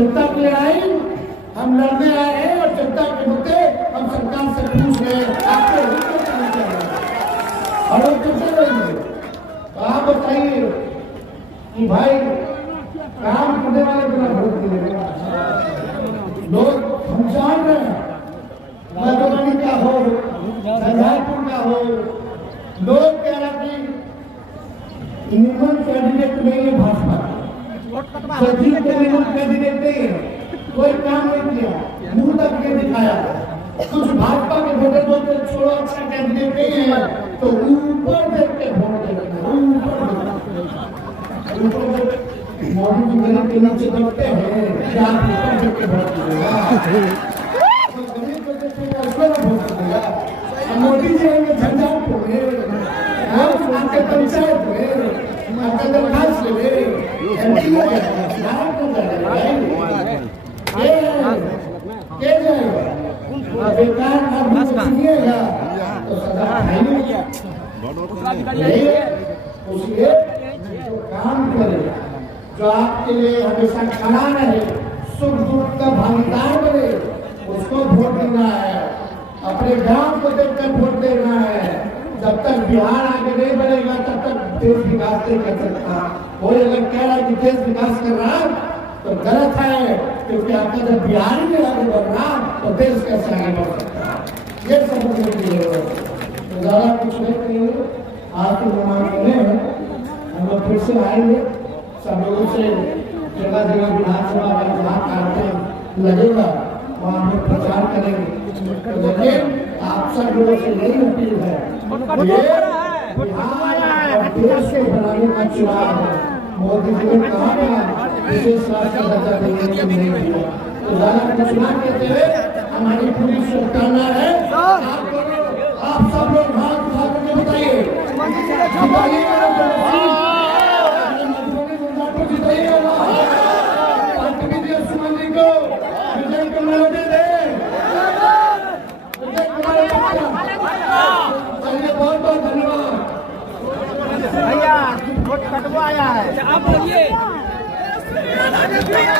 जनता की लड़ाई हम लड़ने आए हैं और जनता के मुद्दे हम सरकार से पूछ रहे हैं। आपको और लोग चलते रहेंगे। तो आप बताइए कि भाई काम करने वाले बिना वोट मिलेगा। लोग हम जान रहे हैं, मधुबनी का हो, झंझारपुर का हो, लोग कह रहे कि इनकम कैंडिडेट नहीं है भाजपा, सचिव के इनकम कैंडिडेट नहीं है, कोई काम नहीं किया, मुंह तक नहीं दिखाया। कुछ भाजपा के वोटर बोलते छोड़ो अच्छा कैंडिडेट नहीं है, तो ऊपर देख के वोट देना। ऊपर मोदी जी गरीब के नीचे देखते हैं, क्या ऊपर देख के वोट देगा? गरीब को देख के उसको वोट देगा। मोदी जी आएंगे झंझारपुर में, आपके पंचायत में, आपका दरखास्त ले एमपी हो जाएगा, हो जाएगा। बेकार आदमी को चुनिएगा तो सदा उसके जो काम करेगा, जो आपके लिए हमेशा खड़ा रहे, सुख दुख का भागीदार बने, उसको वोट देना है। अपने गांव को देखकर वोट देना है। जब तक बिहार आगे नहीं बढ़ेगा तब तक देश विकास नहीं कर सकता। कोई अगर कह रहा है कि देश विकास कर रहा है तो गलत है, क्योंकि आपका जब बिहार ही नहीं आगे बढ़ रहा तो देश कैसे आगे बढ़ सकता है, ये समझने की जरूरत है। तो ज्यादा कुछ नहीं करेंगे, आपके निर्माण करें, हम लोग फिर से आएंगे सब लोगों से जगह जगह विधानसभा में जहाँ कार्यक्रम लगेगा वहाँ हम लोग प्रचार करेंगे। तो लेकिन आप सब लोगों से यही अपील है, देश को बनाने का चुनाव है। मोदी जी ने कहा था विशेष राष्ट्रीय दर्जा देने के लिए नहीं दिया, तो ज्यादा कुछ ना कहते हुए हमारी पूरी शुभकामना है। आप सब लोग हाथ उठा करके बताइए, सुमन जी को विजय कमल दे दे। बहुत बहुत धन्यवाद भैया। वोट कटवाया है, आप बोलिए। भैया